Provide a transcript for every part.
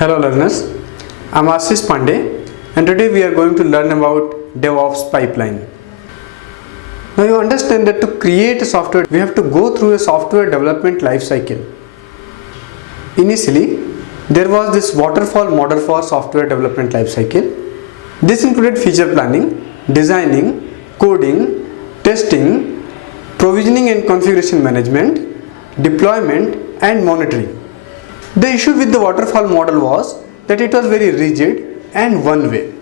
Hello learners, I'm Ashish Pandey and today we are going to learn about DevOps Pipeline. Now you understand that to create a software, we have to go through a software development lifecycle. Initially, there was this waterfall model for software development lifecycle. This included feature planning, designing, coding, testing, provisioning and configuration management, deployment and monitoring. The issue with the waterfall model was that it was very rigid and one way.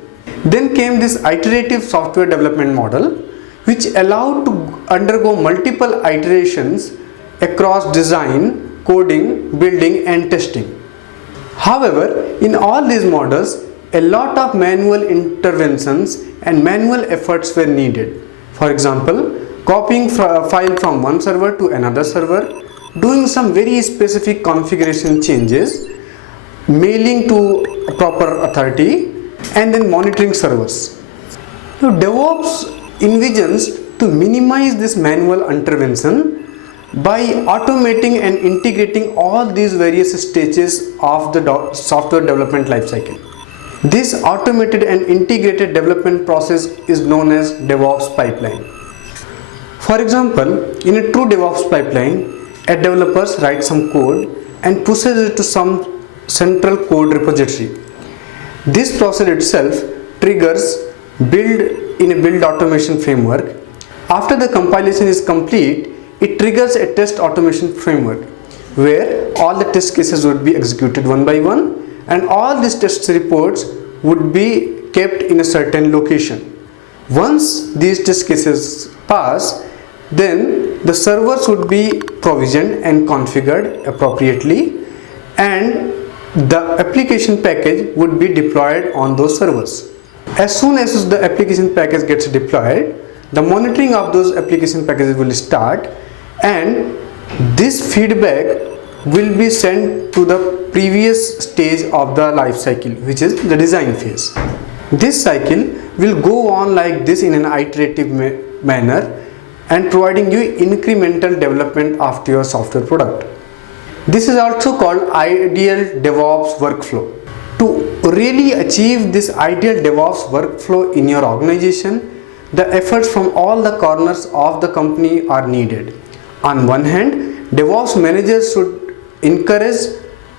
Then came this iterative software development model, which allowed to undergo multiple iterations across design, coding, building and testing. However, in all these models, a lot of manual interventions and manual efforts were needed. For example, copying a file from one server to another server, doing some very specific configuration changes, mailing to a proper authority, and then monitoring servers. Now, DevOps envisions to minimize this manual intervention by automating and integrating all these various stages of the software development lifecycle. This automated and integrated development process is known as DevOps pipeline. For example, in a true DevOps pipeline, a developer writes some code and pushes it to some central code repository. This process itself triggers build in a build automation framework. After the compilation is complete, it triggers a test automation framework where all the test cases would be executed one by one and all these test reports would be kept in a certain location. Once these test cases pass, then the servers would be provisioned and configured appropriately and the application package would be deployed on those servers. As soon as the application package gets deployed, the monitoring of those application packages will start and this feedback will be sent to the previous stage of the life cycle, which is the design phase. This cycle will go on like this in an iterative manner and providing you incremental development of your software product. This is also called ideal DevOps workflow. To really achieve this ideal DevOps workflow in your organization, the efforts from all the corners of the company are needed. On one hand, DevOps managers should encourage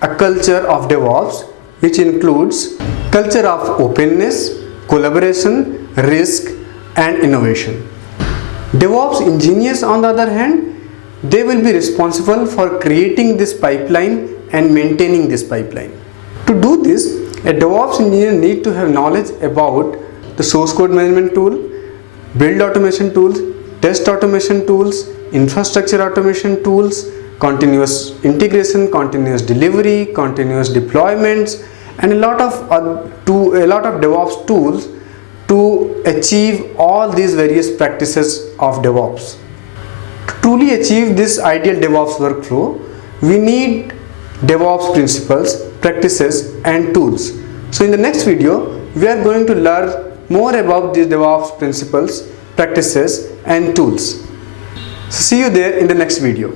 a culture of DevOps, which includes culture of openness, collaboration, risk, and innovation. DevOps engineers, on the other hand, they will be responsible for creating this pipeline and maintaining this pipeline. To do this, a DevOps engineer needs to have knowledge about the source code management tool, build automation tools, test automation tools, infrastructure automation tools, continuous integration, continuous delivery, continuous deployments, and a lot of DevOps tools to achieve all these various practices of DevOps. To truly achieve this ideal DevOps workflow, we need DevOps principles, practices, and tools. So in the next video, we are going to learn more about these DevOps principles, practices, and tools. So see you there in the next video.